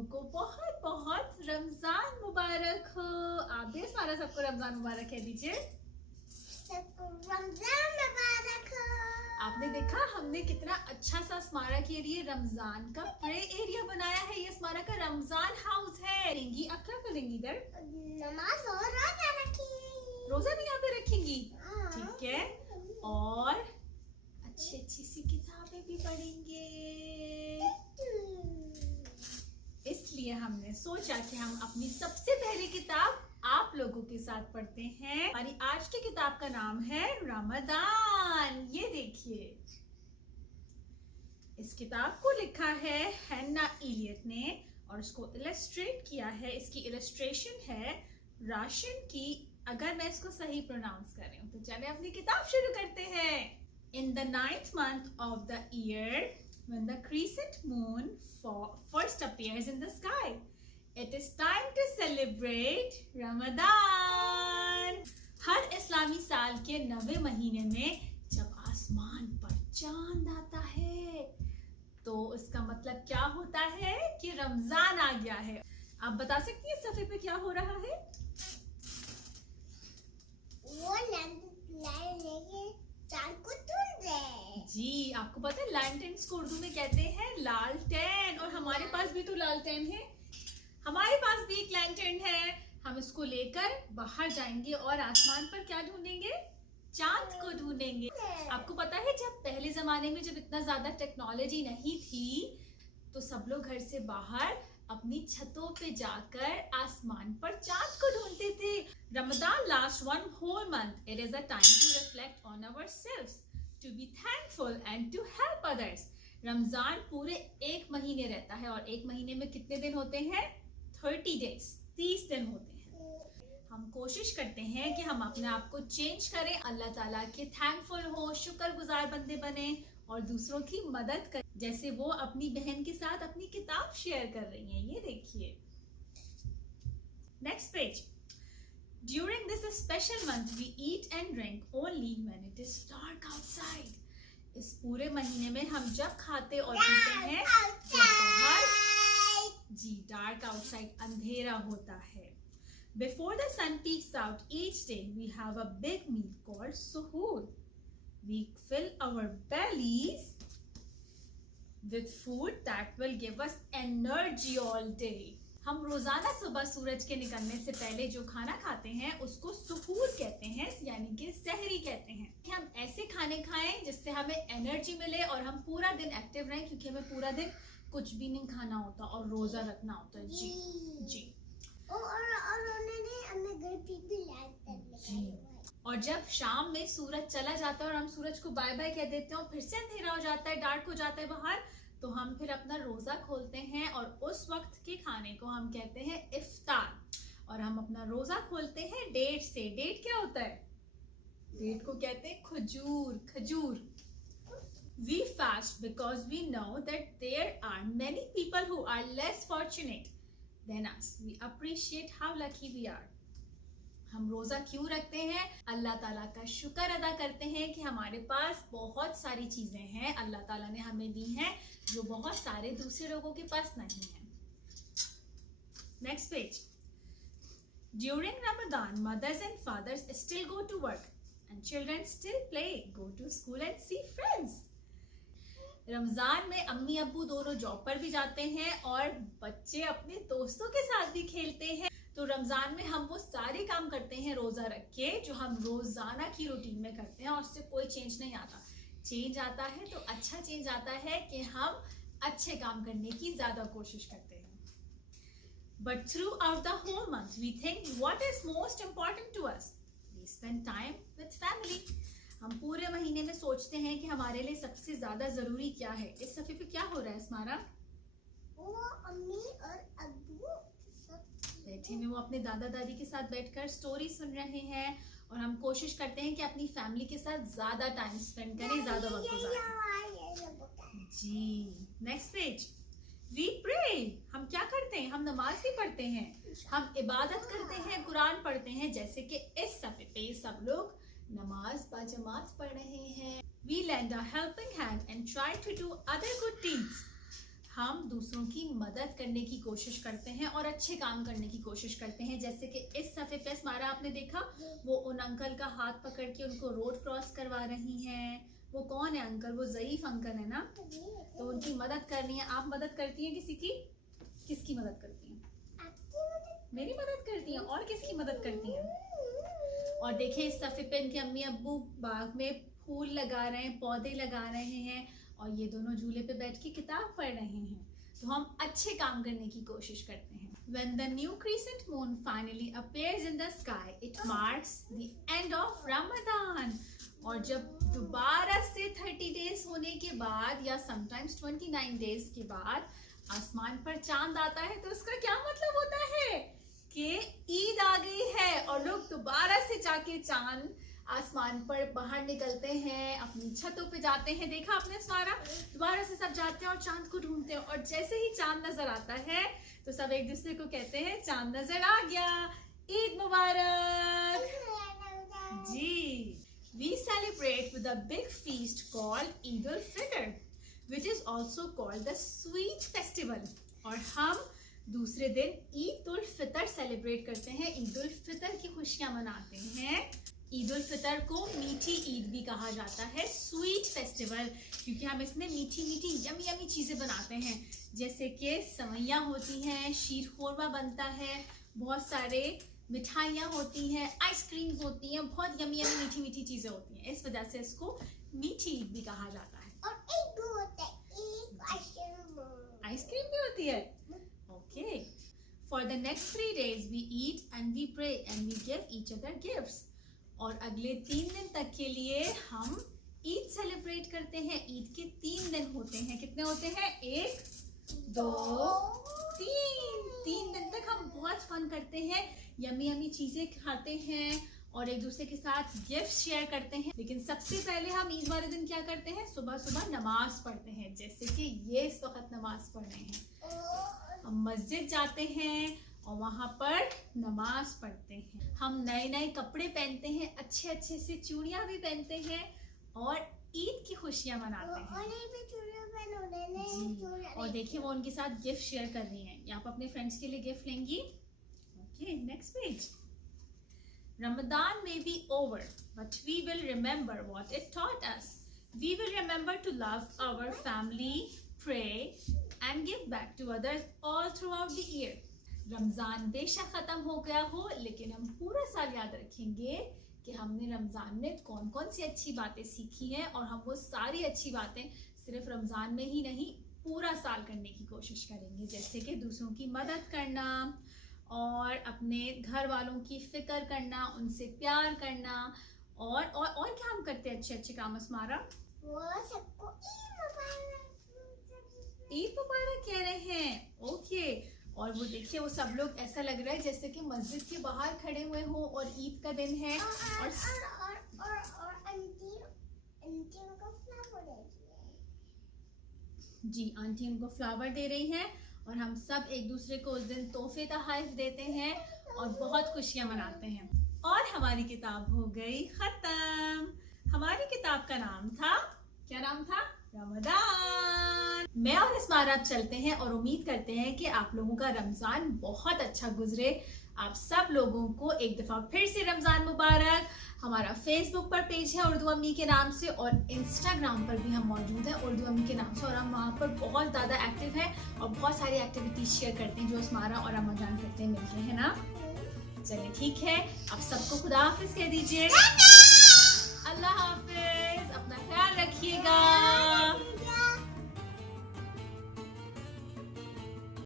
लोगों को बहुत बहुत रमजान मुबारक हो। आप भी हमारा सबको रमजान मुबारक कह दीजिए। सबको रमजान मुबारक हो। आपने देखा हमने कितना अच्छा सा स्मारक के लिए रमजान का प्रे एरिया बनाया है। ये स्मारक का रमजान हाउस है। रेंगी आप क्या करेंगी इधर? नमाज और रोजा रखेंगी। रोजा भी यहाँ पे रखेंगी? ठीक है। और अच्छी अच्छी सी किताबें भी पढ़ेंगे। इसलिए हमने सोचा कि हम अपनी सबसे पहली किताब आप लोगों के साथ पढ़ते हैं। हमारी आज की किताब का नाम है रमजान। ये देखिए, इस किताब को लिखा है हैन्ना इलियट ने और इसको इलस्ट्रेट किया है। इसकी इलस्ट्रेशन है राशन की। अगर मैं इसको सही प्रोनाउंस कर रही हूँ तो चलिए अपनी किताब शुरू करते हैं। In the 9th month of the year, when the crescent moon first appears in the sky, it is time to celebrate Ramadan. हर इस्लामी साल के 9वें महीने में जब आसमान पर चांद आता है तो इसका मतलब क्या होता है कि रमजान आ गया है। आप बता सकती हैं सफ़े पे क्या हो रहा है? वो लेके चांद को ढूंढ रहे। जी, आपको पता है लैंटेन्स को उर्दू में कहते हैं लालटेन। और हमारे पास भी तो लालटेन है। हमारे पास भी एक लैंटेन है। हम इसको लेकर बाहर जाएंगे और आसमान पर क्या ढूंढेंगे? चांद को ढूंढेंगे। आपको पता है जब पहले जमाने में जब इतना ज्यादा टेक्नोलॉजी नहीं थी तो सब लोग घर से बाहर अपनी छतों पे जाकर आसमान पर चांद को ढूंढते थे। Ramzan last one whole month. It is a time to reflect on ourselves, to be thankful and to help others. Ramzan पूरे एक महीने रहता है और एक महीने में कितने दिन होते हैं? 30 डेज, 30 दिन होते हैं। हम कोशिश करते हैं कि हम अपने आप को चेंज करें, अल्लाह ताला के थैंकफुल हो, शुक्रगुजार बंदे बने और दूसरों की मदद करें, जैसे वो अपनी बहन के साथ अपनी किताब शेयर कर रही हैं। ये देखिए, next page. During this special month, we eat and drink only when it is dark outside. इस पूरे महीने में हम जब खाते और पीते हैं जब बाहर जी डार्क आउटसाइड अंधेरा होता है। Before the sun peeks out each day, we have a big meal called suhoor. We fill our bellies with food that will give us energy all day. हम रोजाना सुबह सूरज के निकलने से पहले जो खाना खाते हैं उसको सुहूर कहते हैं, यानी कि सहरी कहते हैं। कि हम ऐसे खाने खाएं जिससे हमें एनर्जी मिले और हम पूरा दिन एक्टिव रहें, क्योंकि हमें पूरा दिन कुछ भी नहीं खाना होता और रोजा रखना होता है। जी जी। और उन्होंने हमें घर पे भी लाइट करने। और जब शाम में सूरज चला जाता है और हम सूरज को बाय बाय कह देते हैं और फिर से अंधेरा हो जाता है, डार्क हो जाता है बाहर, तो हम फिर अपना रोजा खोलते हैं और उस वक्त के खाने को हम कहते हैं इफ्तार। और हम अपना रोजा खोलते हैं डेट से। डेट क्या होता है? डेट को कहते हैं खजूर। खजूर। We fast because we know that there are many people who are less fortunate than us. We appreciate how lucky we are. हम रोजा क्यों रखते हैं? अल्लाह ताला का शुक्र अदा करते हैं कि हमारे पास बहुत सारी चीजें हैं अल्लाह ताला ने हमें दी हैं जो बहुत सारे दूसरे लोगों के पास नहीं है। Next page. During Ramadan, mothers and fathers still go to work and children still play, go to school and see friends. Ramzan में अम्मी अब्बू दोनों जॉब पर भी जाते हैं और बच्चे अपने दोस्तों के साथ भी खेलते हैं। तो रमजान में हम वो सारे काम करते हैं रोजा रख के जो हम रोजाना की रूटीन में करते हैं और उससे कोई चेंज नहीं आता। चेंज आता है तो अच्छा चेंज आता है कि हम अच्छे काम करने की ज्यादा कोशिश करते हैं। But throughout the whole month, we think what is most important to us. We spend time with family. हम पूरे महीने में सोचते हैं कि हमारे लिए सबसे ज्यादा जरूरी क्या है। इस सफ़े पे क्या हो रहा है स्मारा? वो अम्मी और अब्बू बैठे में वो अपने दादा दादी के साथ बैठकर स्टोरी सुन रहे हैं और हम कोशिश करते हैं कि अपनी फैमिली के साथ ज्यादा टाइम स्पेंड करें, ज्यादा वक्त गुजारें। जी। Next page. We pray. हम क्या करते हैं? हम नमाज भी पढ़ते हैं, हम इबादत करते हैं, कुरान पढ़ते हैं, जैसे कि इस सफ़े पे सब लोग नमाज बाजमात पढ़ रहे हैं। We lend a helping hand and try to do other good deeds. हम दूसरों की मदद करने की कोशिश करते हैं और अच्छे काम करने की कोशिश करते हैं। जैसे कि इस सफ़े पे स्मारा आपने देखा, वो उन अंकल का हाथ पकड़ के उनको रोड क्रॉस करवा रही हैं। वो कौन है अंकल? वो ज़ईफ अंकल है ना, तो उनकी मदद करनी है। आप मदद करती हैं किसी की? किसकी मदद करती हैं? मेरी मदद करती हैं। और किसकी मदद करती हैं? और देखिए इस सफ़े पे इनके अम्मी अब्बू बाग में फूल लगा रहे हैं, पौधे लगा रहे हैं और ये दोनों झूले पे बैठ के किताब पढ़ रहे हैं। तो हम अच्छे काम करने की कोशिश करते हैं। When the new crescent moon finally appears in the sky, it marks the end of Ramadan. और जब दोबारा से 30 डेज होने के बाद या समटाइम्स 29 डेज के बाद आसमान पर चांद आता है, तो उसका क्या मतलब होता है कि ईद आ गई है और लोग दोबारा से जाके चांद आसमान पर बाहर निकलते हैं, अपनी छतों पे जाते हैं। देखा आपने स्मारा? दोबारा से सब जाते हैं और चांद को ढूंढते हैं और जैसे ही चांद नजर आता है तो सब एक दूसरे को कहते हैं चांद नजर आ गया, ईद मुबारक। जी, we celebrate with a big feast called Eid al-Fitr, which is also called the sweet festival. और हम दूसरे दिन ईद उल फितर सेलिब्रेट करते हैं, ईद उल फितर की खुशियां मनाते हैं। ईद उल फितर को मीठी ईद भी कहा जाता है, स्वीट फेस्टिवल, क्योंकि हम इसमें मीठी मीठी यमी यमी चीज़ें बनाते हैं। जैसे कि सवैयाँ होती हैं, शीर खोरमा बनता है, बहुत सारे मिठाइयाँ होती हैं, आइसक्रीम्स होती हैं, बहुत यमी यमी मीठी मीठी चीज़ें होती हैं। इस वजह से इसको मीठी ईद भी कहा जाता है। और एक भी होता है, एक आइसक्रीम भी होती है। Okay. For the next 3 days we eat and we pray and we give each other gifts. और अगले 3 दिन तक के लिए हम ईद सेलिब्रेट करते हैं। ईद के 3 दिन होते हैं। कितने होते हैं? 1, 2, 3 दिन तक हम बहुत फन करते हैं, यमी यमी चीजें खाते हैं और एक दूसरे के साथ गिफ्ट शेयर करते हैं। लेकिन सबसे पहले हम ईद वाले दिन क्या करते हैं? सुबह सुबह नमाज पढ़ते हैं, जैसे कि ये इस वक्त नमाज पढ़ रहे हैं। हम मस्जिद जाते हैं और वहाँ पर नमाज पढ़ते हैं। हम नए नए कपड़े पहनते हैं, अच्छे अच्छे से चूड़ियाँ भी पहनते हैं और ईद की खुशियाँ मनाते हैं। जी, और देखिए वो उनके साथ गिफ्ट शेयर कर रही हैं। यहाँ पर अपने फ्रेंड्स के लिए गिफ्ट लेंगी। Okay, next page. Ramadan may be over, but we will remember what it taught us. We will remember to love our family, pray, and give back to others all throughout the year. Ramzan बेशक ख़त्म हो गया हो, लेकिन हम पूरा साल याद रखेंगे कि हमने रमज़ान में कौन कौन सी अच्छी बातें सीखी हैं और हम वो सारी अच्छी बातें सिर्फ रमज़ान में ही नहीं, पूरा साल करने की कोशिश करेंगे। जैसे कि दूसरों की मदद करना और अपने घर वालों की फिक्र करना, उनसे प्यार करना और क्या हम करते हैं अच्छे अच्छे काम अस्मारा? वो सबको ईद मुबारक कह रहे हैं। ओके, और वो देखिए वो सब लोग ऐसा लग रहा है जैसे कि मस्जिद के बाहर खड़े हुए हों और ईद का दिन है। और आंटी उनको फ्लावर दे रही है। जी, आंटी उनको फ्लावर दे रही हैं और हम सब एक दूसरे को उस दिन तोहफे तोहफ़े देते हैं और बहुत खुशियां मनाते हैं। और हमारी किताब हो गई खत्म। हमारी किताब का नाम था, क्या नाम था? रमज़ान। मैं और अस्मारा चलते हैं और उम्मीद करते हैं कि आप लोगों का रमज़ान बहुत अच्छा गुजरे। आप सब लोगों को एक दफ़ा फिर से रमज़ान मुबारक। हमारा फेसबुक पर पेज है उर्दू अम्मी के नाम से और इंस्टाग्राम पर भी हम मौजूद हैं उर्दू अम्मी के नाम से, और हम वहाँ पर बहुत ज़्यादा एक्टिव हैं और बहुत सारी एक्टिविटीज शेयर करते हैं जो अस्मारा और रमज़ान करते हैं मिलके, है ना? चलिए ठीक है, आप सबको खुदा हाफिज़ कह दीजिए।